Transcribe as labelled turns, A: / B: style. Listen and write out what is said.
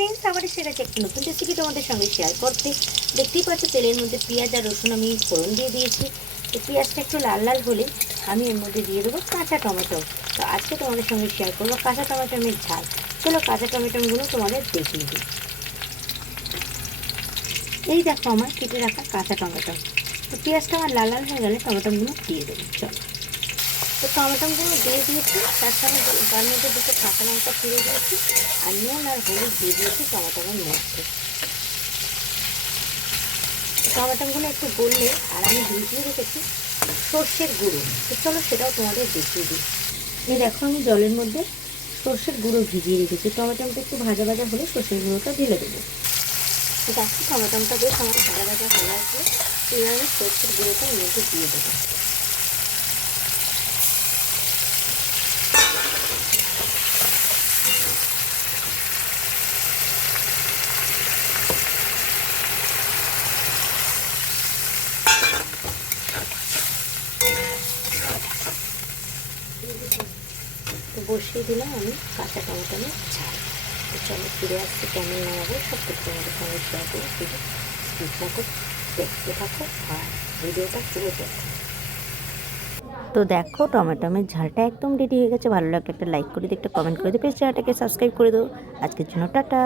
A: Friends আবার এসে গেছে একটি নতুন রেসিপি তোমাদের সঙ্গে শেয়ার করতে দেখতেই পাচ্ছ, তেলের মধ্যে পেঁয়াজ আর রসুন আমি ফোড়ন দিয়ে দিয়েছি। তো পেঁয়াজটা একটু লাল লাল হলে আমি এর মধ্যে দিয়ে দেবো কাঁচা টমেটো। তো আজকে তোমাদের সঙ্গে শেয়ার করব কাঁচা টমেটো টমেটোমের ঝাল। চলো কাঁচা টমেটোগুলো তোমাদের দেখিয়ে দিই। এই দেখো আমার কেটে রাখা কাঁচা টমেটো। তো পেঁয়াজটা আমার লাল লাল হয়ে গেলে টমেটোগুলো দিয়ে দেবো। চলো। তো টমেটোগুলো দিয়ে দিয়েছি, তার সঙ্গে তার মধ্যে দুটো কাঁচা লঙ্কা ফিরে দিয়েছি, আর নুন আর হলুদ দিয়ে দিয়েছি টমেটোর মধ্যে টমেটোগুলো একটু গললে আর আমি ভিজিয়ে রেখেছি সর্ষের গুঁড়ো। তো চলো সেটাও তোমাদের দেখিয়ে দিই। এই দেখো আমি জলের মধ্যে সর্ষের গুঁড়ো ভিজিয়ে রেখেছি। টমেটোটা একটু ভাজা ভাজা হলে সর্ষের গুঁড়োটা ঢেলে দেবো। দেখো, টমেটোটা বেশ আমার ভাজা ভাজা হয়ে এবার আমি সর্ষের গুঁড়োটা মধ্যে দিয়ে দেবো। তো বসিয়ে দিলাম আমি কাঁচা টমেটো ঝাল তো চলো ফিরে আসতে কেমন লাগাবো সব কিছু টমেটো সঙ্গে শেয়ার ফিরে স্কিপ দেখতে থাকো আর ভিডিওটা পুরো দেখো। তো দেখো টমেটোমের ঝালটা একদম রেডি হয়ে গেছে। ভালো লাগলে একটা লাইক করে দিও, একটা কমেন্ট করে দিও প্লিজ চ্যানেলটাকে সাবস্ক্রাইব করে দিও। আজকের জন্য টাটা।